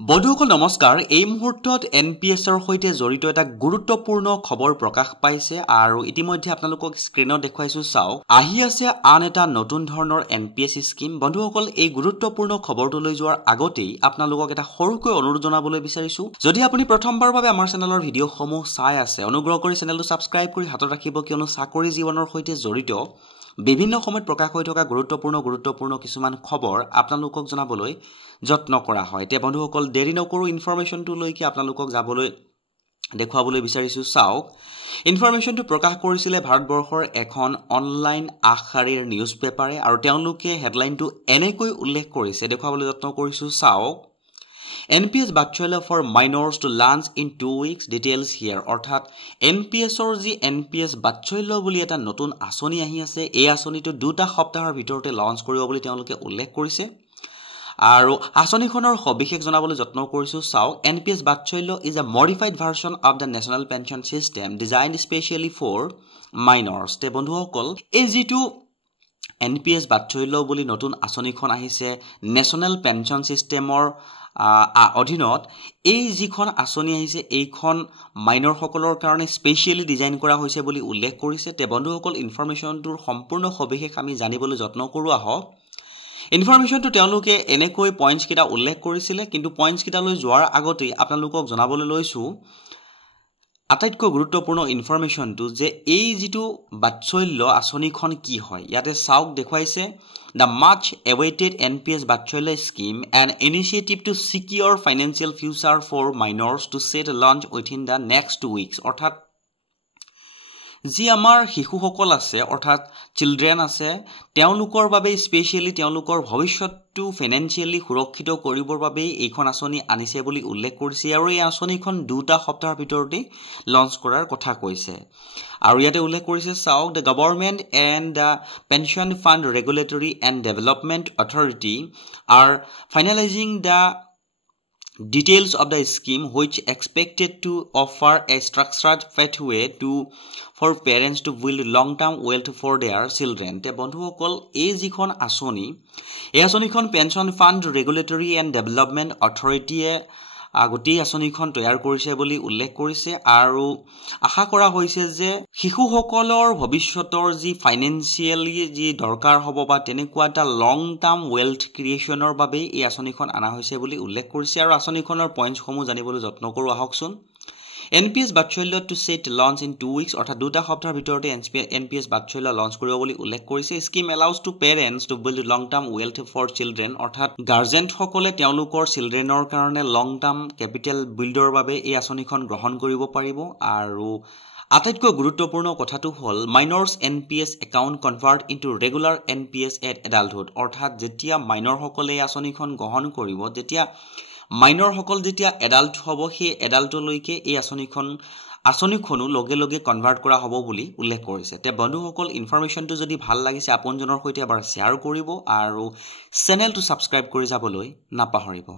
বন্ধুসকল নমস্কাৰ এই মুহূৰ্তত এনপিএছৰ সৈতে জড়িত এটা গুৰুত্বপূৰ্ণ খবৰ প্ৰকাশ পাইছে আৰু ইতিমধ্যে আপোনালোকক স্ক্ৰিনত দেখুৱাইছো চাওক আহি আছে আন এটা নতুন ধৰণৰ এনপিএছ স্কিম বন্ধুসকল এই গুৰুত্বপূৰ্ণ খবৰটো লৈ যোৱাৰ আগতেই আপোনালোকক এটা সৰুকৈ অনুৰোধ জনাবলৈ বিচাৰিছো যদি আপুনি প্ৰথমবাৰৰ বাবে আমাৰ চেনেলৰ ভিডিঅ'সমূহ চাই আছে অনুগ্ৰহ কৰি চেনেলটো সাবস্ক্ৰাইব কৰি হাতত ৰাখিব কিয়নো চাকৰি জীৱনৰ সৈতে জড়িত বিভিন্ন সময়ত প্ৰকাশ হৈ থকা গুৰুত্বপূৰ্ণ কিছুমান খবৰ আপোনালোকক জনাবলৈ যত্ন কৰা হয় তে বন্ধুসকল দেৰি নকৰো ইনফৰমেশনটো লৈকে আপোনালোকক যাবলৈ দেখুৱাবলৈ বিচাৰিছো চাওক ইনফৰমেশনটো প্ৰকাশ কৰিছিলে ভাৰতবৰ্ষৰ এখন অনলাইন আখাৰীৰ নিউজ পেপাৰে আৰু তেওঁলোকে হেডলাইনটো এনেকৈ উল্লেখ কৰিছে দেখুৱাবলৈ যত্ন কৰিছো চাওক NPS Bachelor for minors to launch in 2 weeks details here অৰ্থাৎ NPS or যি NPS Bachelor বুলি এটা নতুন আঁচনি আহি আছে এই আঁচনিটো দুটা সপ্তাহৰ ভিতৰতে লঞ্চ কৰিব বুলি তেওঁলোকে উল্লেখ কৰিছে আৰু আঁচনিখনৰ সবিশেষ জনাবলৈ যত্ন কৰিছো চাওক NPS Bachelor is a modified version of the national pension system designed specially for minors তে বন্ধুসকল এই যেটো NPS Bachelor বুলি নতুন আঁচনিখন আহিছে নেশনাল পেনশন সিস্টেমৰ অধীনত এই যিখন আঁচনি আহিছে এইখন মাইনৰ সকলৰ কাৰণে স্পেশালি ডিজাইন কৰা হৈছে বুলি উল্লেখ কৰিছে তে বন্ধুসকল ইনফৰমেশনটোৰ সম্পূৰ্ণ সবিশেষ আমি জানিবলৈ যত্ন কৰো আহক ইনফৰমেশনটো তেওঁলোকে এনেকৈ পইণ্টছ কিটা উল্লেখ কৰিছিলে কিন্তু পইণ্টছ কিটা লৈ যোৱাৰ আগতে আপোনালোকক জনাবলৈ লৈছো আটাইতকৈ গুৰুত্বপূৰ্ণ ইনফৰমেশনটো যে এই যেটো বাচ্চল্য আঁচনিখন কি হয় ইয়াতে চাওক দেখুৱাইছে The much awaited NPS Bachelor scheme, an initiative to secure financial future for minors to set a launch within the next 2 weeks. অৰ্থাৎ যি আমাৰ শিশুসকল আছে অৰ্থাৎ চিলড্ৰেন আছে তেওঁলোকৰ বাবে স্পেশালি তেওঁলোকৰ ভৱিষ্যতটো ফাইনান্সিয়ালি সুৰক্ষিত কৰিবৰ বাবে এইখন আঁচনি আনিছে বুলি উল্লেখ কৰিছে আৰু এই আঁচনিখন দুটা সপ্তাহৰ ভিতৰতে লঞ্চ কৰাৰ কথা কৈছে আৰু ইয়াতে উল্লেখ কৰিছে চাওক the government and the pension fund regulatory and development authority are finalizing the details of the scheme which expected to offer a structured pathway for parents to build long term wealth for their children te bondhuokol ei jikhon asonikhon pension fund regulatory and development authority e আগতি আসনিখন তৈয়াৰ কৰিছে বুলি উল্লেখ কৰিছে আৰু আশা কৰা হৈছে যে শিশুসকলৰ ভৱিষ্যতৰ যি ফাইনান্সিয়ালি যি দৰকাৰ হ'ব বা তেনেকুৱা এটা লং টাৰ্ম ওয়েলথ ক্ৰিয়েচনৰ বাবে এই আসনিখন আনা হৈছে বুলি উল্লেখ কৰিছে আৰু আসনিখনৰ পইণ্টসমূহ জানিবলৈ যত্ন কৰো আহকচোন NPS Bachelor to set launch in 2 weeks অৰ্থাৎ দুটা সপ্তাহৰ ভিতৰতে NPS Bachelor লঞ্চ কৰিব বুলি উল্লেখ কৰিছে scheme allows to parents to build long term wealth for children অৰ্থাৎ গাৰ্জেন সকলে তেওঁলোকৰ চিলড্ৰেনৰ কাৰণে লং টাৰ্ম ক্যাপিটেল বিল্ডৰ বাবে এই আঁচনিখন গ্ৰহণ কৰিব পাৰিব আৰু আটাইতকৈ গুৰুত্বপূৰ্ণ কথাটো হ'ল minors NPS account convert into regular NPS at adulthood অৰ্থাৎ যেতিয়া মাইনৰ সকলে এই আঁচনিখন গ্ৰহণ কৰিব যেতিয়া মাইনৰ সকল যেতিয়া এডাল্ট হ'ব সেই এডাল্টলৈকে এই আঁচনিখনো লগে লগে কনভাৰ্ট কৰা হ'ব বুলি উল্লেখ কৰিছে তে বন্ধুসকল ইনফৰমেশনটো যদি ভাল লাগিছে আপোনজনৰ সৈতে এবাৰ শেয়াৰ কৰিব আৰু চেনেলটো সাবস্ক্ৰাইব কৰি যাবলৈ নাপাহৰিব